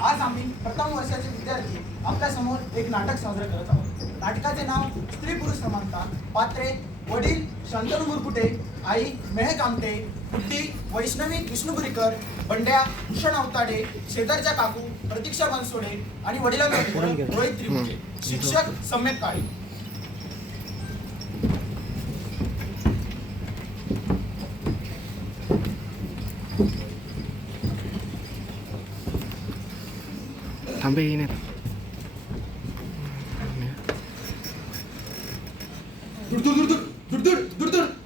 आज आम्ही प्रथम वर्षाचे विद्यार्थी आपल्या समोर एक नाटक साजरे करत आहोत. नाटकाचे नाव स्त्री पुरुष समानता. पात्रे: वडील शंतनू मुरकुटे, आई मेहक आमटे, बुड्डी वैष्णवी विष्णुपुरीकर, बंड्या भूषण अवताडे, शेजारच्या काकू प्रतीक्षा बनसोडे आणि वडिलांचे रोहित त्रिमुखे. शिक्षक सम्यक काळे. थांबे येईन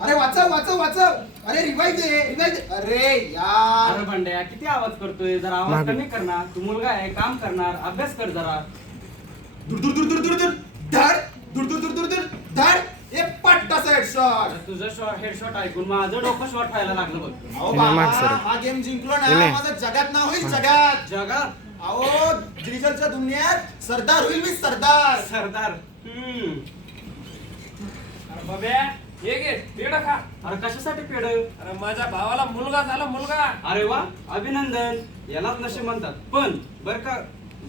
अरे वाचव वाचव वाचव. अरे रिवाइव दे रिवाइव दे. अरे यार अरे बंड्या किती आवाज करतोय, जरा आवाज कमी करणार. तू मुलगा आहे, काम करणार, अभ्यास कर जरा. दूर दूर दूर दूर दूर दूर धड दूर दूर दूर दूर दूर धड एक पट्टाचा हेडशॉट. तुझं हेडशॉट ऐकून माझं डोकं शॉट व्हायला लागलं बघ. अहो नाही, बाबा, माग सर. हा गेम जिंकलो ना नाही. माझं जगात नाव होईल जगात. जगा अहो डिजिटलच्या दुनियात सरदार होईल मी सरदार. सरदार. अरे बाब्या, हे घे पेढा खा. अरे कशासाठी पेड? अरे माझ्या भावाला मुलगा झाला, मुलगा. अरे वा, अभिनंदन. यालाच नशे म्हणतात. पण बर का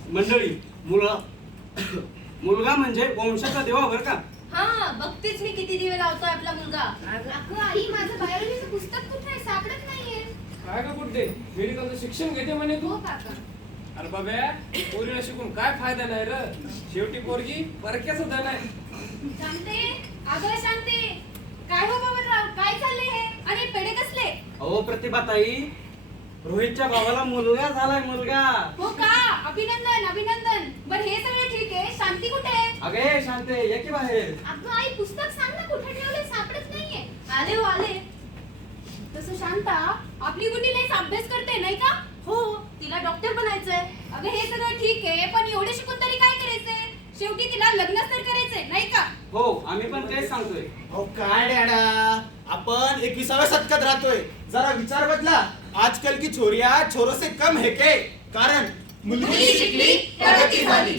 मंडळी, मुलगा म्हणजे वंशाचा देवा बर का. हा, बघतेच मी किती दिवे लावतोय आपला मुलगा. अगं आई, माझं बायोलॉजीचं पुस्तक कुठे आहे? सापडत नाहीये. काय ग कुठे मेडिकलचं शिक्षण घेते म्हणे हो तू. काका. अरे बाब्या, पोरीला शिकून काय फायदा नाही र. शेवटी पोरगी परक्याच धन आहे. शांते, अगं शांते. काय हो बाबा, काय चाललंय हे? आणि पेढे कसले? अहो प्रतिभाताई, रोहितच्या भावाला मुलगा झालाय, मुलगा. हो का? अभिनंदन अभिनंदन. बर हे सगळे ठीक आहे, शांती कुठे आहे? अगे शांते, ये की बाहेर. अगं आई, पुस्तक सांग ना, कुठे ठेवलंय? सापडत नाहीये. आले हो आले. तसं शांता आपली गुड्डी लयच अभ्यास करते नाही का? हो, तिला डॉक्टर बनायचंय. अगं हे सगळं ठीक आहे, पण एवढे शिकून तरी काय करायचंय? शेवटी तिला लग्नच तर करायचंय नाही का? हो, आम्ही पण तेच सांगतोय. अहो काय डॅडा, आपण 21व्या शतकात राहतोय. जरा विचार बदला. आजकल की छोरिया छोरों से कम है के. कारण मुलगी शिकली प्रगती झाली.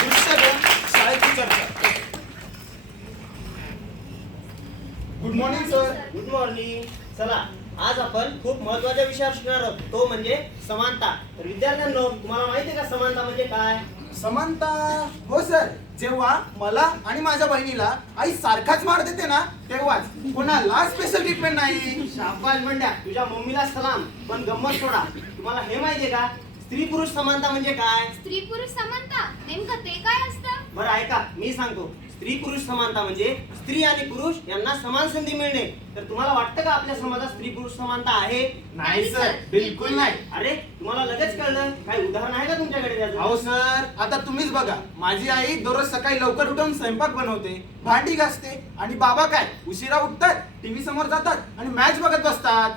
दृश्य दोन, शाळेची चर्चा. Good morning sir. Good morning. चला, आज आपण खूप महत्त्वाच्या विषयावर शिकणार आहोत, तो म्हणजे समानता. तर विद्यार्थ्यांनो, तुम्हाला माहिती आहे का समानता म्हणजे काय? समानता? हो सर. जेव्हा मला आणि माझ्या बहिणीला आई सारखाच मार देते ना, तेव्हाच. कोणाला स्पेशल ट्रीटमेंट नाही. शाबास बंड्या, तुझ्या मम्मीला सलाम. पण गंमत सोडा, तुम्हाला हे माहितीये का स्त्री पुरुष समानता म्हणजे काय? स्त्री पुरुष समानता नेमकं ते काय असतं? बरं ऐका, मी सांगतो. स्त्री पुरुष समानता म्हणजे स्त्री आणि पुरुष यांना समान संधी मिळणे. तर तुम्हाला वाटतं का आपल्या समाजात स्त्री पुरुष समानता आहे? नाही सर, बिलकुल नाही. अरे, तुम्हाला लगेच कळलं. काही उदाहरण आहे का तुमच्याकडे त्याचं? अहो सर, आता तुम्हीच बघा. माझी आई दररोज सकाळी लवकर उठून स्वयंपाक बनवते, भांडी घासते, आणि बाबा काय उशिरा उठतात, टीव्ही समोर जातात आणि मॅच बघत बसतात.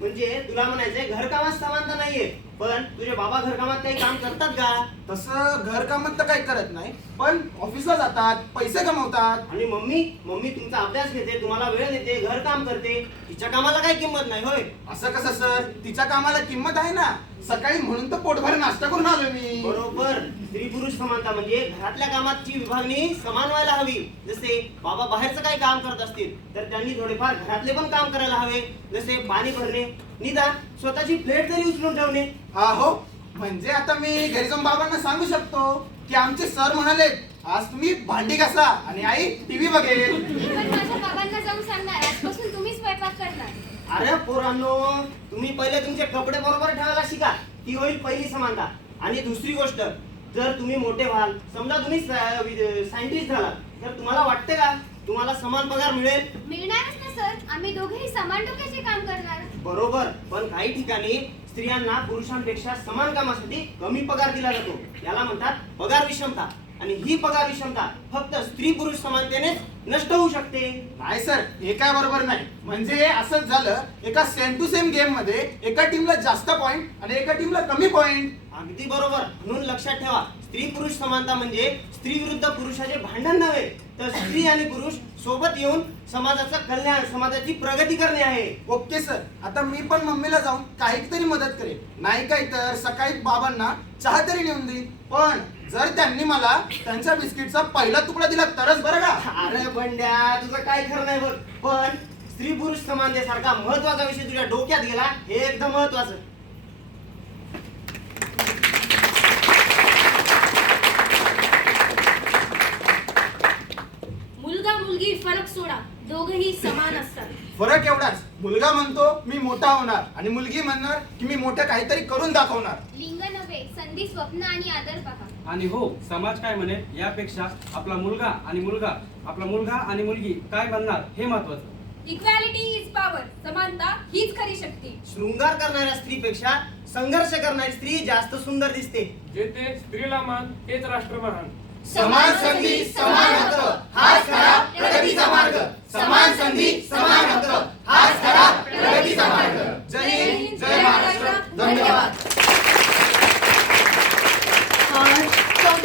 म्हणजे तुला म्हणायचंय घरकामात समानता नाहीये, पण तुझे बाबा घरकामात काही काम करतात का? तसं घर कामात तर काही करत नाही, पण ऑफिसला जातात, पैसे कमवतात. आणि मम्मी मम्मी तुमचा अभ्यास घेते, तुम्हाला वेळ देते, घर काम करते. तिच्या कामाला काही किंमत नाही होय? असं कसं सर? तिच्या कामाला किंमत आहे ना. सकाळी म्हणून तर पोटभर नाश्ता करून आलोय मी. बरोबर. स्त्री पुरुष समानता म्हणजे घरातल्या कामाची विभागणी समान व्हायला हवी. जसे बाबा बाहेरचं काही काम करत असतील तर त्यांनी थोडेफार घरातले पण काम करायला हवे. जसे पाणी भरणे, निदान स्वतःची प्लेट तरी उचलून ठेवणे. हा हो, म्हणजे आता मी घरी जाऊन बाबांना सांगू शकतो की आमचे सर म्हणाले आज तुम्ही भांडी घासा आणि आई टीव्ही बघेल. मी पण माझ्या बाबांना जाऊन सांगणार, आजपासून तुम्ही स्वयंपाक करणार. अरे पोरांनो, तुम्ही पहिले तुमचे कपडे बरोबर ठेवायला शिका. ती होईल पहिली समानता. आणि दुसरी गोष्ट, जर तुम्ही मोठे व्हाल, समजा तुम्ही सायंटिस्ट झालात, तर तुम्हाला वाटते का तुम्हाला समान पगार मिळेल? मिळणारच ना सर, आम्ही दोघेही समान डोक्याचे काम करणार. बरोबर. पण काही ठिकाणी स्त्रियांना पुरुषांपेक्षा समान कामासाठी कमी पगार दिला जातो. याला म्हणतात पगार विषमता. आणि ही पगार विषमता फक्त स्त्री पुरुष समानतेनेच नष्ट होऊ शकते. नाही सर, हे काय बरोबर नाही. म्हणजे असंच झालं, एका सेम टू सेम गेम मध्ये एका टीमला जास्त पॉइंट आणि एका टीमला कमी पॉइंट. अगदी बरोबर. म्हणून लक्षात ठेवा, स्त्री पुरुष समानता म्हणजे स्त्री विरुद्ध पुरुषाचे भांडण नव्हे, तर स्त्री आणि पुरुष सोबत येऊन समाजाचं कल्याण, समाजाची प्रगती करणे आहे. ओके सर, आता मी पण मम्मीला जाऊन काहीतरी मदत करेन. नाही काही तर सकाळी बाबांना चहा तरी नेऊन देईन. पण जर त्यांनी मला त्यांच्या बिस्किटचा पहिला तुकडा दिला तरच बरं का. अरे बंड्या, तुझं काय खरं नाही बघ. पण स्त्री पुरुष समानतेसारखा महत्वाचा विषय तुझ्या डोक्यात गेला, हे एकदम महत्वाचं. मुलगी फरक सोडा, दोघही समान असतात. फरक एवढाच, मुलगा म्हणतो मी मोठा होणार आणि मुलगी म्हणणार की मी मोठं काहीतरी करून दाखवणार. लिंग नव्हे, संधी, स्वप्न आणि आदर पहा. आणि हो, समाज काय म्हणेल यापेक्षा आपला मुलगा आणि मुलगी काय म्हणणार हे महत्वाचं. Equality is power. समानता हीच खरी शक्ती. शृंगार करणाऱ्या स्त्रीपेक्षा संघर्ष करणारी स्त्री जास्त सुंदर दिसते. जेथे स्त्रीला मान तेच राष्ट्र महान. समान संधी,